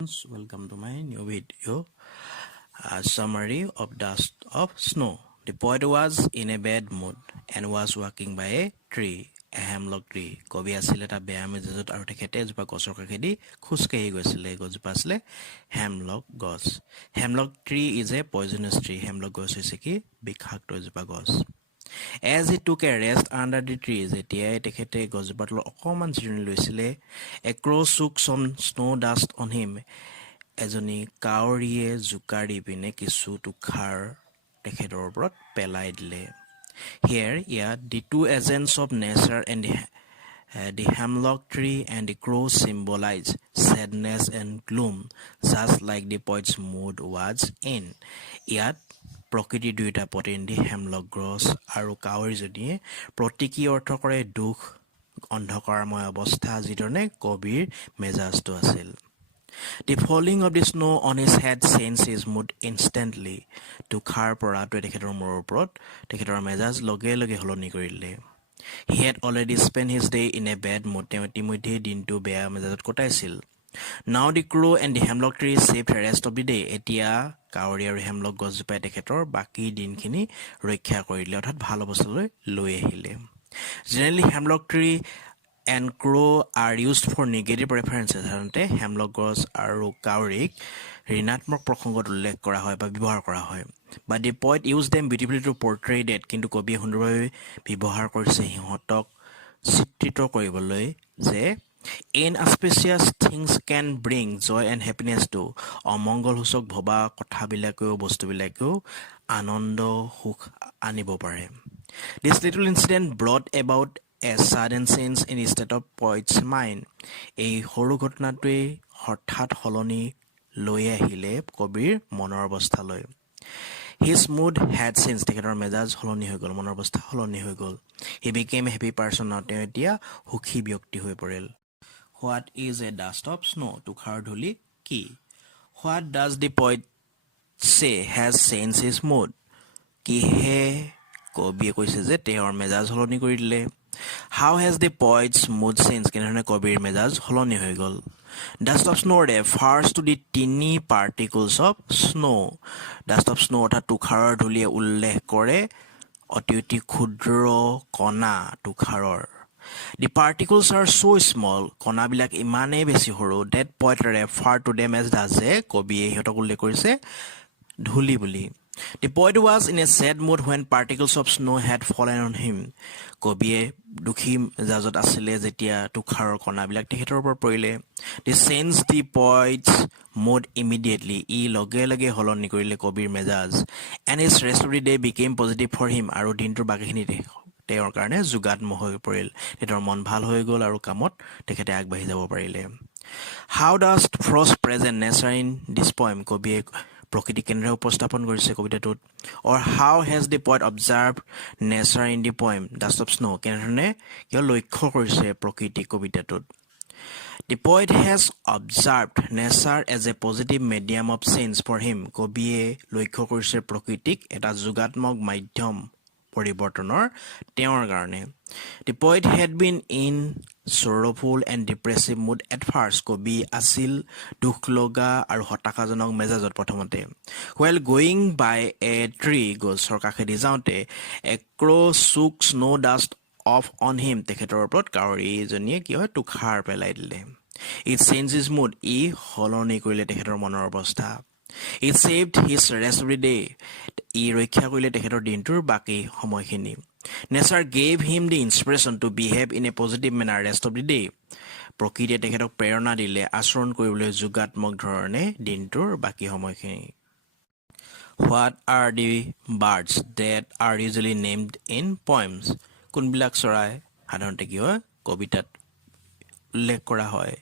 Welcome to my new video, a summary of Dust of Snow. The poet was in a bad mood and was walking by a tree, a hemlock tree. Kobi asile ta beya mejajot aru tekhete ejopa gosor kakedi khuskehi goisile gojpa asile hemlock gos. Hemlock tree is a poisonous tree. Hemlock gos hoise ki bikhakto ejopa gos. As he took a rest under the trees, etiai tekhete gosjopatlo okoman jironi loisile. A crow shook some snow dust on him. Ejoni kauriye jukari pine kisu tukhar tekhetor oprot pelai dile. Here, the two agents of nature and the hemlock tree and the crow symbolize sadness and gloom, just like the poet's mood was in. Yet, প্ৰকৃতি দুইটা প্ৰতিনিধি hemlock gross আৰু কাউৰীজনীয়ে প্ৰতীকী অৰ্থ কৰে দুখ অন্ধকাৰময় অৱস্থা যিধৰণে কবিৰ মেজাজটো আছিল The falling of the snow on his head changed his mood instantly. তুষাৰ পৰাটোৱে তেখেতৰ মূৰৰ ওপৰত তেখেতৰ মেজাজ লগে লগে সলনি কৰিলে He had already spent his day in a bad mood. তেওঁ ইতিমধ্যে দিনটো বেয়া মেজাজত কটাইছিল Now the crow and the hemlock tree saved the rest of the day. এতিয়া কাউৰী আৰু হেমলক গছজোপাই তেখেতৰ বাকী দিনখিনি ৰক্ষা কৰিলে অৰ্থাৎ ভাল অৱস্থালৈ লৈ আহিলে Generally, hemlock tree and crow are used for negative references. সাধাৰণতে হেমলক গছ আৰু কাউৰীক ঋণাত্মক প্ৰসংগত উল্লেখ কৰা হয় বা ব্যৱহাৰ কৰা হয় But the poet used them beautifully to portray that. কিন্তু কবিয়ে সুন্দৰভাৱে ব্যৱহাৰ কৰিছে সিহঁতক চিত্ৰিত কৰিবলৈ যে Inauspicious things can bring joy and happiness to অমংগলসূচক ভবা কথাবিলাকেও বস্তুবিলাকেও আনন্দ সুখ আনিব পাৰে This little incident brought about a sudden change in the state of poet's mind. এই সৰু ঘটনাটোৱে হঠাৎ সলনি লৈ আহিলে কবিৰ মনৰ অৱস্থালৈ His mood had changed. তেখেতৰ মেজাজ সলনি হৈ গ'ল মনৰ অৱস্থা সলনি হৈ গ'ল He became a happy person. তেওঁ এতিয়া সুখী ব্যক্তি হৈ পৰিল What is a dust of snow? তুষাৰ ধূলি কি? What does the poet say has changed his mood? কিহে কবিয়ে কৈছে যে তেওঁৰ মেজাজ সলনি কৰি দিলে How has the poet's mood changed? কেনেধৰণে কবিৰ মেজাজ সলনি হৈ গ'ল Dust of snow refers to the tiny particles of snow. Dust of snow অৰ্থাৎ তুষাৰৰ ধূলিয়ে উল্লেখ কৰে অতি ক্ষুদ্ৰ কণা তুষাৰৰ The particles are so small, কণাবিলাক ইমানেই বেছি সৰু that poet refer to them as dust. কবিয়ে সিহঁতক উল্লেখ কৰিছে ধূলি বুলি The poet was in a sad mood when particles of snow had fallen on him. কবিয়ে দুখী মেজাজত আছিলে যেতিয়া তুষাৰৰ কণাবিলাক তেখেতৰ ওপৰত পৰিলে They changed the poet's mood immediately. ই লগে লগে সলনি কৰিলে কবিৰ মেজাজ And his rest of the day became positive for him. আৰু দিনটোৰ বাকীখিনিতে তেওঁৰ কাৰণে যোগাত্মক হৈ পৰিল তেওঁৰ মন ভাল হৈ গ'ল আৰু কামত তেখেতে আগবাঢ়ি যাব পাৰিলে How does frost present nature in this poem? কবিয়ে প্ৰকৃতি কেনেদৰে উপস্থাপন কৰিছে কবিতাটোত Or how has the poet observed nature in the poem Dust of Snow? কেনেধৰণে কিয় লক্ষ্য কৰিছে প্ৰকৃতি কবিতাটোত The poet has observed nature as a positive medium of change for him. কবিয়ে লক্ষ্য কৰিছে প্ৰকৃতিক এটা যোগাত্মক মাধ্যম পৰিৱৰ্তনৰ তেওঁৰ কাৰণে The poet had been in sorrowful and depressive mood at first. কবি আছিল দুখ লগা আৰু হতাশাজনক মেজাজত প্ৰথমতে While going by a tree গছৰ কাষেদি যাওঁতে a crow shook snow dust off on him. তেখেতৰ ওপৰত কাউৰীজনীয়ে কি হয় তুষাৰ পেলাই দিলে It changed his mood. ই সলনি কৰিলে তেখেতৰ মনৰ অৱস্থা It saved his rest of the day. ই ৰক্ষা কৰিলে তেখেতৰ দিনটোৰ বাকী সময়খিনি Nature gave him the inspiration to behave in a positive manner rest of the day. প্ৰকৃতিয়ে তেখেতক প্ৰেৰণা দিলে আচৰণ কৰিবলৈ যোগাত্মক ধৰণে দিনটোৰ বাকী সময়খিনি What are the birds that are usually named in poems? কোনবিলাক চৰাই সাধাৰণতে কি হয় কবিতাত উল্লেখ কৰা হয়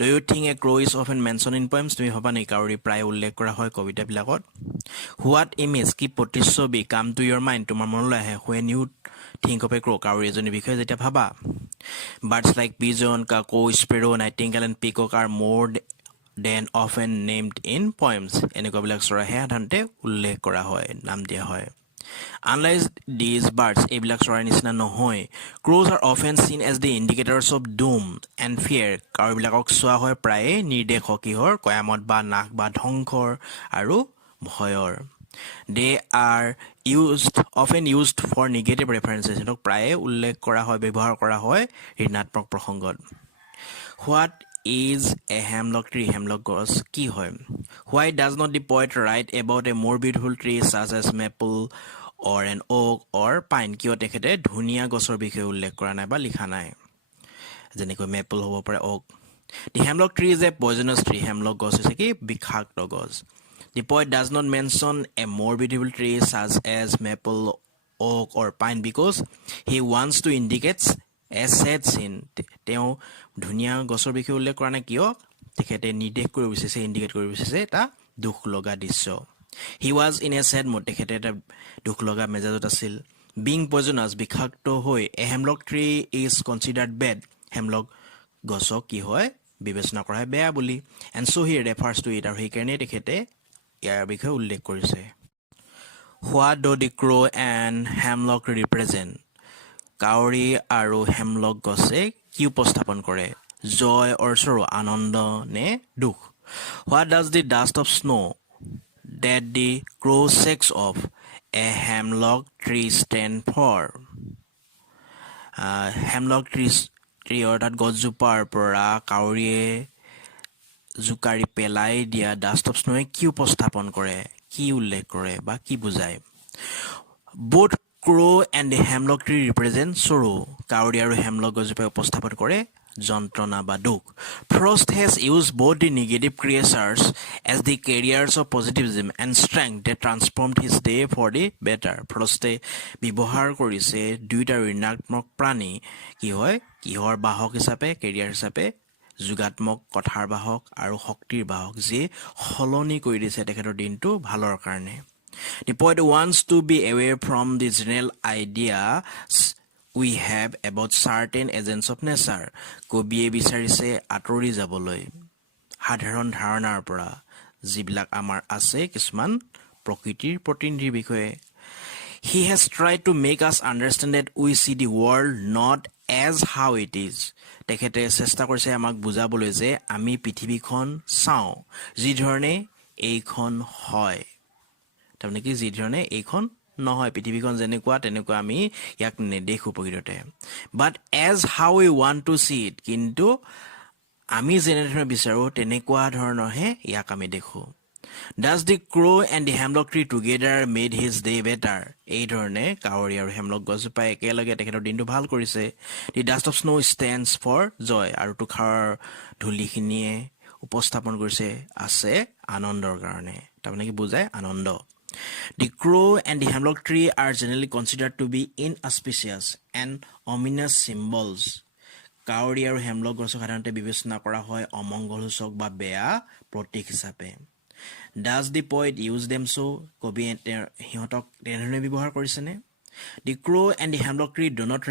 Do you think a crow is often mentioned in poems? তুমি ভাবা নেকি কাউৰী প্ৰায় উল্লেখ কৰা হয় কবিতাবিলাকত What image কি প্ৰতিচ্ছবি come to your mind তোমাৰ মনলৈ আহে when you think of a crow কাউৰী এজনীৰ বিষয়ে যেতিয়া ভাবা Birds like pigeon, cuckoo, sparrow, nightingale and peacock are more than often named in poems. এনেকুৱাবিলাক চৰাই সাধাৰণতে উল্লেখ কৰা হয় নাম দিয়া হয় Unlike these birds, এইবিলাক চৰাইৰ নিচিনা নহয়. Crows are often seen as the indicators of doom and fear. কাউৰীবিলাকক চোৱা হয় প্ৰায়ে নিৰ্দেশক কিহৰ কয়ামত বা নাশ বা ধ্বংসৰ আৰু ভয়ৰ. They are often used for negative references. সিহঁতক প্ৰায়ে উল্লেখ কৰা হয় ব্যৱহাৰ কৰা হয় ঋণাত্মক প্ৰসংগত. What is a hemlock tree? Hemlock গছ কি হয়? Why does not the poet write about a more beautiful tree such as maple or an oak or pine? কিয় তেখেতে ধুনীয়া গছৰ বিষয়ে উল্লেখ কৰা নাই বা লিখা নাই? যেনেকৈ মেপল হ'ব পাৰে oak. The hemlock tree is a poisonous tree. Hemlock গছ হৈছে কি বিষাক্ত গছ. The poet does not mention a more beautiful tree such as maple, oak or pine because he wants to indicate a sad scene. তেওঁ ধুনীয়া গছৰ বিষয়ে উল্লেখ কৰা নাই কিয় তেখেতে নিৰ্দেশ কৰিব বিচাৰিছে ইণ্ডিকেট কৰিব বিচাৰিছে এটা দুখ লগা দৃশ্য. He was in a sad mood. তেখেতে এটা দুখ লগা মেজাজত আছিল. Being poisonous, বিষাক্ত হৈ, a hemlock tree is considered bad. Hemlock গছক কি হয় বিবেচনা কৰা হয় বেয়া বুলি. And so he refers to it. আৰু সেইকাৰণে তেখেতে ইয়াৰ বিষয়ে উল্লেখ কৰিছে. What do the crow and hemlock represent? কাউৰী আৰু হেমলক গছে কি উপস্থাপন কৰে? জয় or sorrow, আনন্দ নে দুখ? What does the dust of snow that the crow shakes off a hemlock tree stand for? Hemlock tree অৰ্থাৎ গছজোপাৰ পৰা কাউৰীয়ে জোকাৰি পেলাই দিয়া ডাষ্ট অফ স্নোৱে কি উপস্থাপন কৰে কি উল্লেখ কৰে বা কি বুজায়? Both crow and the hemlock tree represent sorrow. কাউৰী আৰু হেমলক গছজোপাই উপস্থাপন কৰে যন্ত্ৰণা বা দুখ. Frost has used both the negative creatures as the carriers of positivism and strength that transformed his day for the better. Froste ব্যৱহাৰ কৰিছে দুইটা ঋণাত্মক প্ৰাণী কি হয় কিহৰ বাহক হিচাপে কেৰিয়াৰ হিচাপে যোগাত্মক কথাৰ বাহক আৰু শক্তিৰ বাহক যি সলনি কৰি দিছে তেখেতৰ দিনটো ভালৰ কাৰণে. The poet wants to be away from the general ideas we have about certain agents of nature. কবিয়ে বিচাৰিছে আঁতৰি যাবলৈ সাধাৰণ ধাৰণাৰ পৰা যিবিলাক আমাৰ আছে কিছুমান প্ৰকৃতিৰ প্ৰতিনিধিৰ বিষয়ে. He has tried to make us understand that we see the world not as how it is. তেখেতে চেষ্টা কৰিছে আমাক বুজাবলৈ যে আমি পৃথিৱীখন চাওঁ যি ধৰণে এইখন হয় তাৰমানে কি যি ধৰণে এইখন নহয় পৃথিৱীখন যেনেকুৱা তেনেকুৱা আমি ইয়াক নেদেখো প্ৰকৃততে. But as how we want to see it, কিন্তু আমি যেনেধৰণে বিচাৰো তেনেকুৱা ধৰণৰহে ইয়াক আমি দেখো. Does the crow and the hemlock tree together made his day better? এই ধৰণে কাউৰী আৰু হেমলক গছজোপাই একেলগে তেখেতৰ দিনটো ভাল কৰিছে. The dust of snow stands for joy. আৰু তুষাৰৰ ধূলিখিনিয়ে উপস্থাপন কৰিছে আছে আনন্দৰ কাৰণে তাৰমানে কি বুজায় আনন্দ. The crow and the hemlock tree are generally considered to be inauspicious and ominous symbols. কাউৰী আৰু হেমলক গছক সাধাৰণতে বিবেচনা কৰা হয় অমংগলসূচক বা বেয়া প্ৰতীক হিচাপে. Does the poet use them so? কবিয়ে সিহঁতক তেনেধৰণে ব্যৱহাৰ কৰিছেনে? The crow and the hemlock tree do not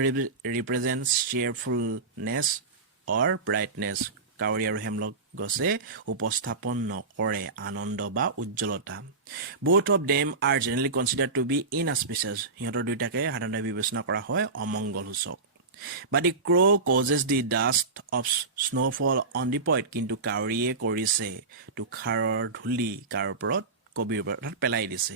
represent cheerfulness or brightness. কাউৰী আৰু হেমলক গছে উপস্থাপন নকৰে আনন্দ বা উজ্জ্বলতা. Both of them are generally considered to be inauspicious. সিহঁতৰ দুইটাকে সাধাৰণতে বিবেচনা কৰা হয় অমংগলসূচক. But the crow causes the dust of snowfall on the poet. কিন্তু কাউৰীয়ে কৰিছে তুষাৰৰ ধূলি কাৰ ওপৰত কবিৰ ওপৰত পেলাই দিছে.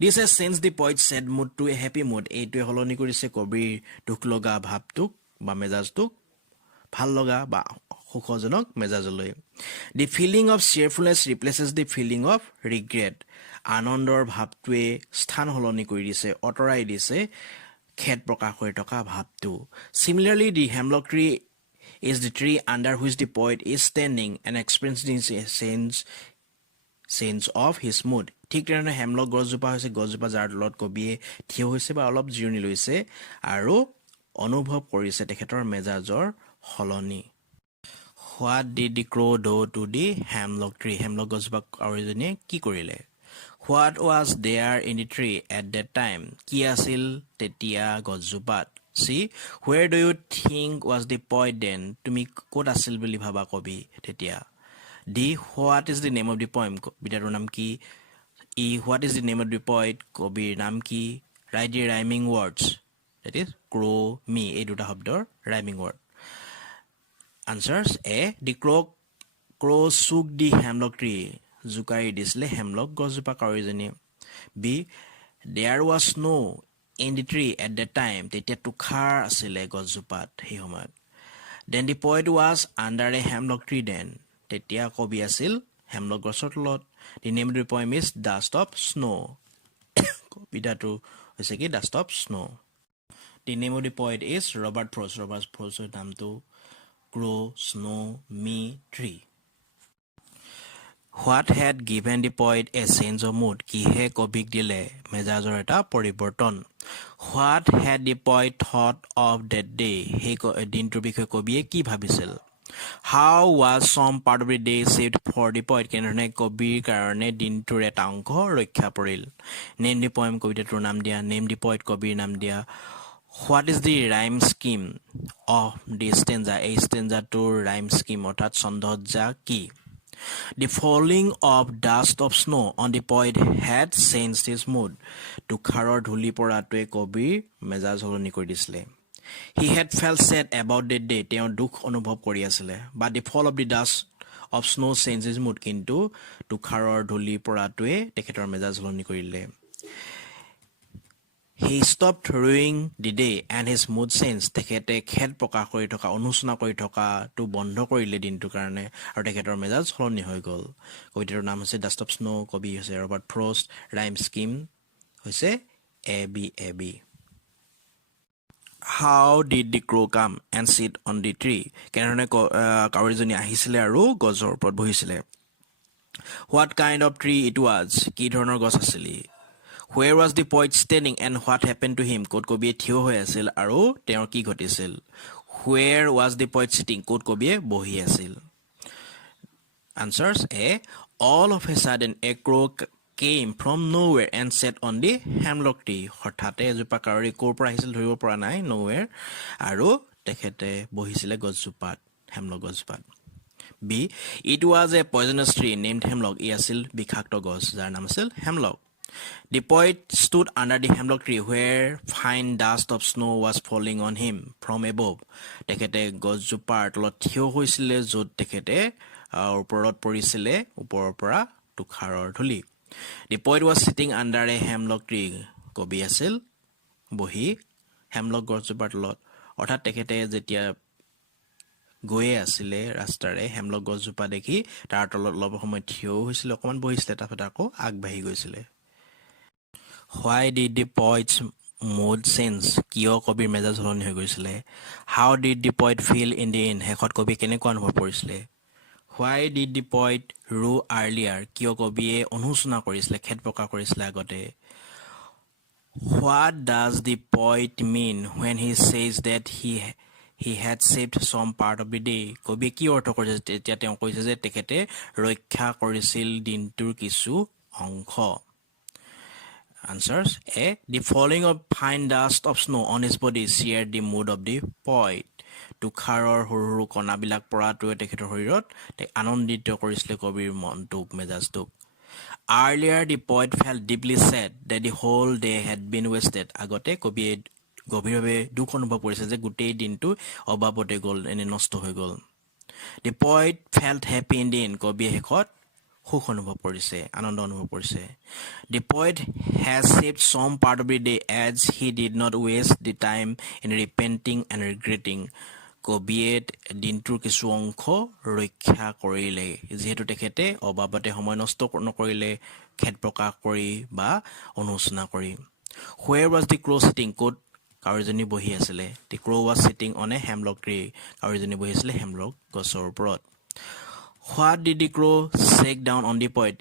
This has changed the poet's sad mood to a happy mood. এইটোৱে সলনি কৰিছে কবিৰ দুখ লগা ভাৱটোক বা মেজাজটোক ভাল লগা বা সুখজনক মেজাজলৈ. The feeling of cheerfulness replaces the feeling of regret. আনন্দৰ ভাৱটোৱে স্থান সলনি কৰি দিছে অতৰাই দিছে খেদ প্ৰকাশ কৰি থকা ভাৱটো. Similarly, the hemlock tree is the tree under which the poet is standing and experiencing change of his mood. ঠিক তেনেধৰণে হেমলক গছজোপা হৈছে গছজোপা যাৰ তলত কবিয়ে থিয় হৈছে বা অলপ জিৰণি লৈছে আৰু অনুভৱ কৰিছে তেখেতৰ মেজাজৰ সলনি. What did the crow do to the hemlock tree? Hemlock গছজোপা কাউৰীজনীয়ে কি কৰিলে? What was there in the tree at that time? কি আছিল তেতিয়া গছজোপাত? See, where do you think was the poet then? তুমি ক'ত আছিল বুলি ভাবা কবি তেতিয়া? What is the name of the poem? কবিতাটোৰ নাম কি? What is the name of the poet? কবিৰ নাম কি? Write the rhyming words. That is crow, me. এই দুটা শব্দৰ rhyming word. Answers A. The crow shook the hemlock tree. জোকাৰি দিছিলে hemlock গছজোপা কাউৰীজনীয়ে. B. There was snow in the tree at that time. তেতিয়া তুষাৰ আছিলে গছজোপাত সেই সময়ত. Then the poet was under a hemlock tree then. তেতিয়া কবি আছিল hemlock গছৰ তলত. The name of the poem is Dust of Snow. কবিতাটো হৈছে কি Dust of Snow. The name of the poet is Robert Frost. Robert Frostৰ নামটো Crow, Snow, Me, Tree. What had given the poet a change of mood? কিহে কবিক দিলে মেজাজৰ এটা পৰিৱৰ্তন? What had the poet thought of that day? সেই দিনটোৰ বিষয়ে কবিয়ে কি ভাবিছিল? How was some part of the day saved for the poet? কেনেধৰণে কবিৰ কাৰণে দিনটোৰ এটা অংশ ৰক্ষা পৰিল? Name the poem, কবিতাটোৰ নাম দিয়া. Name the poet, কবিৰ নাম দিয়া. What is the rhyme scheme of the stanza? এই stanzaটোৰ rhyme scheme অৰ্থাৎ ছন্দজ্জা কি? The falling of dust of snow on the poet had changed his mood. তুষাৰৰ ধূলি পৰাটোৱে কবিৰ মেজাজ সলনি কৰি দিছিলে. He had felt sad about that day. তেওঁ দুখ অনুভৱ কৰি আছিলে. But the fall of the dust of snow changed his mood. কিন্তু তুষাৰৰ ধূলি পৰাটোৱে তেখেতৰ মেজাজ সলনি কৰিলে. He stopped ruining the day and his mood changed. তেখেতে খেদ প্ৰকাশ কৰি থকা অনুশোচনা কৰি থকাটো বন্ধ কৰিলে দিনটোৰ কাৰণে আৰু তেখেতৰ মেজাজ সলনি হৈ গ'ল. কবিতাটোৰ নাম হৈছে Dust of Snow. কবি হৈছে ৰবাৰ্ট ফ্ৰষ্ট. ৰাইম স্কিম হৈছে A-B. How did the crow come and sit on the tree? কেনেধৰণে কাউৰীজনী আহিছিলে আৰু গছৰ ওপৰত বহিছিলে? What kind of tree it was? কি ধৰণৰ গছ আছিলে? Where was the poet standing and what happened to him? ক'ত কবিয়ে থিয় হৈ আছিল আৰু তেওঁৰ কি ঘটিছিল? Where was the poet sitting? ক'ত কবিয়ে বহি আছিল? Answers A. All of a sudden a crow came from nowhere and sat on the hemlock tree. হঠাতে এজোপা কাউৰী ক'ৰ পৰা আহিছিল ধৰিব পৰা নাই, nowhere, আৰু তেখেতে বহিছিলে গছজোপাত, hemlock গছজোপাত. B. It was a poisonous tree named hemlock. ই আছিল বিষাক্ত গছ যাৰ নাম আছিল hemlock. The poet stood under the hemlock tree where fine dust of snow was falling on him from above. তেখেতে গছজোপাৰ তলত থিয় হৈছিলে য'ত তেখেতে ওপৰত পৰিছিলে ওপৰৰ পৰা তুষাৰৰ ধূলি. The poet was sitting under a hemlock tree. কবি আছিল বহি hemlock গছজোপাৰ তলত. অৰ্থাৎ তেখেতে যেতিয়া গৈয়ে আছিলে ৰাস্তাৰে hemlock গছজোপা দেখি তাৰ তলত অলপ সময় থিয় হৈছিলে, অকণমান বহিছিলে, তাৰপিছত আকৌ আগবাঢ়ি গৈছিলে. Why did the poet's mood change? কিয় কবিৰ মেজাজ সলনি হৈ গৈছিলে? How did the poet feel in the end? শেষত কবি কেনেকুৱা অনুভৱ কৰিছিলে? Why did the poet rue earlier? কিয় কবিয়ে অনুশোচনা কৰিছিলে, খেদ প্ৰকাশ কৰিছিলে আগতে? What does the poet mean when he says that he had saved some part of the day? কবিয়ে কি অৰ্থ কৰিছে তেতিয়া তেওঁ কৈছে যে তেখেতে ৰক্ষা কৰিছিল দিনটোৰ কিছু অংশ? Answers A. The falling of fine dust of snow on his body shared the mood of the poet. তুষাৰৰ সৰু সৰু কণাবিলাক পৰাটোৱে তেখেতৰ শৰীৰত আনন্দিত কৰিছিলে কবিৰ মনটোক, মেজাজটোক. Earlier the poet felt deeply sad that the whole day had been wasted. আগতে কবিয়ে গভীৰভাৱে দুখ অনুভৱ কৰিছে যে গোটেই দিনটো অবাবতে গ'ল, এনে নষ্ট হৈ গ'ল. The poet felt happy in the end. কবিয়ে শেষত সুখ অনুভৱ কৰিছে, আনন্দ অনুভৱ কৰিছে. The poet has saved some part of the day as he did not waste the time in repenting and regretting. কবিয়ে দিনটোৰ কিছু অংশ ৰক্ষা কৰিলে যিহেতু তেখেতে অবাবতে সময় নষ্ট নকৰিলে, খেদ প্ৰকাশ কৰি বা অনুশোচনা কৰি. Where was the crow sitting? ক'ত কাউৰীজনী বহি আছিলে? The crow was sitting on a hemlock tree. কাউৰীজনী বহি আছিলে hemlock গছৰ ওপৰত. What did the crow shake down on the poet?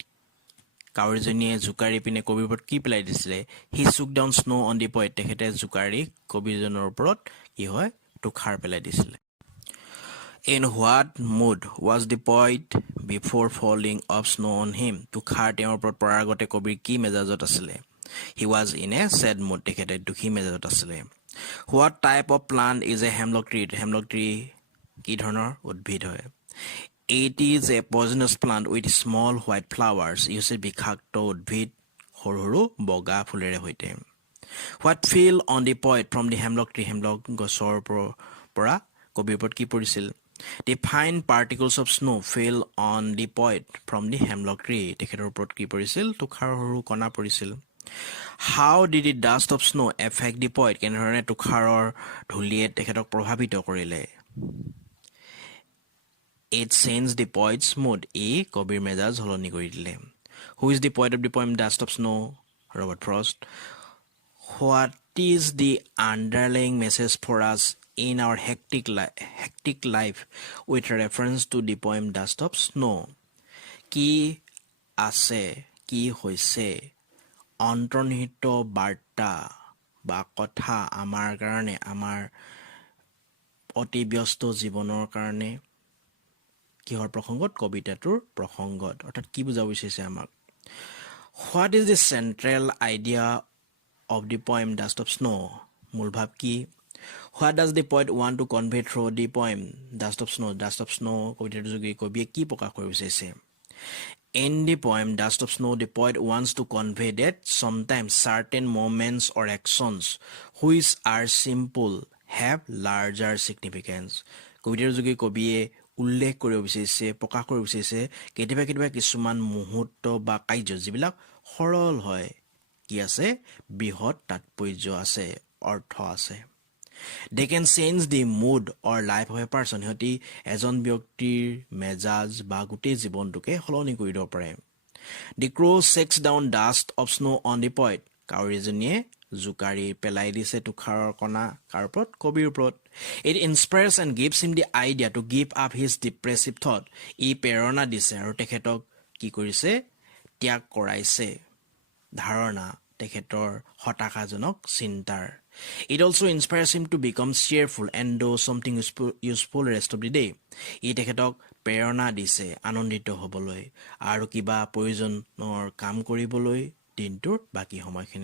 কাউৰীজনীয়ে জোকাৰি পিনে কবিৰ ওপৰত কি পেলাই দিছিলে? He shook down snow on the poet. তেখেতে জোকাৰি কবিজনৰ ওপৰত কি হয় তুষাৰ পেলাই দিছিলে. In what mood was the poet before falling of snow on him? তুষাৰ তেওঁৰ ওপৰত পৰাৰ আগতে কবিৰ কি মেজাজত আছিলে? He was in a sad mood. তেখেতে দুখী মেজাজত আছিলে. What type of plant is a hemlock tree? hemlock tree কি ধৰণৰ উদ্ভিদ হয়? It is a poisonous plant with small white flowers. ই হৈছে বিষাক্ত উদ্ভিদ সৰু সৰু বগা ফুলেৰে সৈতে. What fell on the poet from the hemlock tree? Hemlock গছৰ পৰা কবিৰ ওপৰত কি পৰিছিল? The fine particles of snow fell on the poet from the hemlock tree. তেখেতৰ ওপৰত কি পৰিছিল? তুষাৰ সৰু কণা পৰিছিল. How did the dust of snow affect the poet? কেনেধৰণে তুষাৰৰ ধূলিয়ে তেখেতক প্ৰভাৱিত কৰিলে? It changed the poet's mood. কবিৰ মেজাজ সলনি কৰি দিলে. Who is the poet of the poem Dust of Snow? Robert Frost. What is the underlying message for us in our hectic life with reference to the poem Dust of Snow? কি আছে, কি হৈছে, অন্তৰ্নিহিত বাৰ্তা বা কথা আমাৰ কাৰণে, আমাৰ অতি ব্যস্ত জীৱনৰ কাৰণে, কিহৰ প্ৰসংগত? কবিতাটোৰ প্ৰসংগত. অৰ্থাৎ কি বুজাব বিচাৰিছে আমাক? What is the central idea of the poem Dust of Snow? মূল ভাৱ কি? What does the poet want to convey through the poem Dust of Snow? Dust of Snow কবিতাটোৰ যোগেদি কবিয়ে কি প্ৰকাশ কৰিব বিচাৰিছে? In the poem Dust of Snow, the poet wants to convey that sometimes certain moments or actions which are simple have larger significance. কবিতাটোৰ যোগেদি কবিয়ে উল্লেখ কৰিব বিচাৰিছে, প্ৰকাশ কৰিব বিচাৰিছে, কেতিয়াবা কিছুমান মুহূৰ্ত বা কাৰ্য যিবিলাক সৰল হয়, কি আছে? বৃহৎ তাৎপৰ্য আছে, অৰ্থ আছে. They can change the mood or life of a person. সিহঁতি এজন ব্যক্তিৰ মেজাজ বা গোটেই জীৱনটোকে সলনি কৰি দিব পাৰে. The crow shakes down dust of snow on the poet. কাউৰীজনীয়ে জোকাৰি পেলাই দিছে তুষাৰৰ কণা কাৰ ওপৰত? কবিৰ ওপৰত. It inspires and gives him the idea to give up his depressive thought. ই প্ৰেৰণা দিছে আৰু তেখেতক কি কৰিছে? ত্যাগ কৰাইছে ধাৰণা, তেখেতৰ হতাশাজনক চিন্তাৰ. It also inspires him to become cheerful and do something useful rest of the day. ই তেখেতক প্ৰেৰণা দিছে আনন্দিত হ'বলৈ আৰু কিবা প্ৰয়োজনৰ কাম কৰিবলৈ দিনটোৰ বাকী সময়খিনি.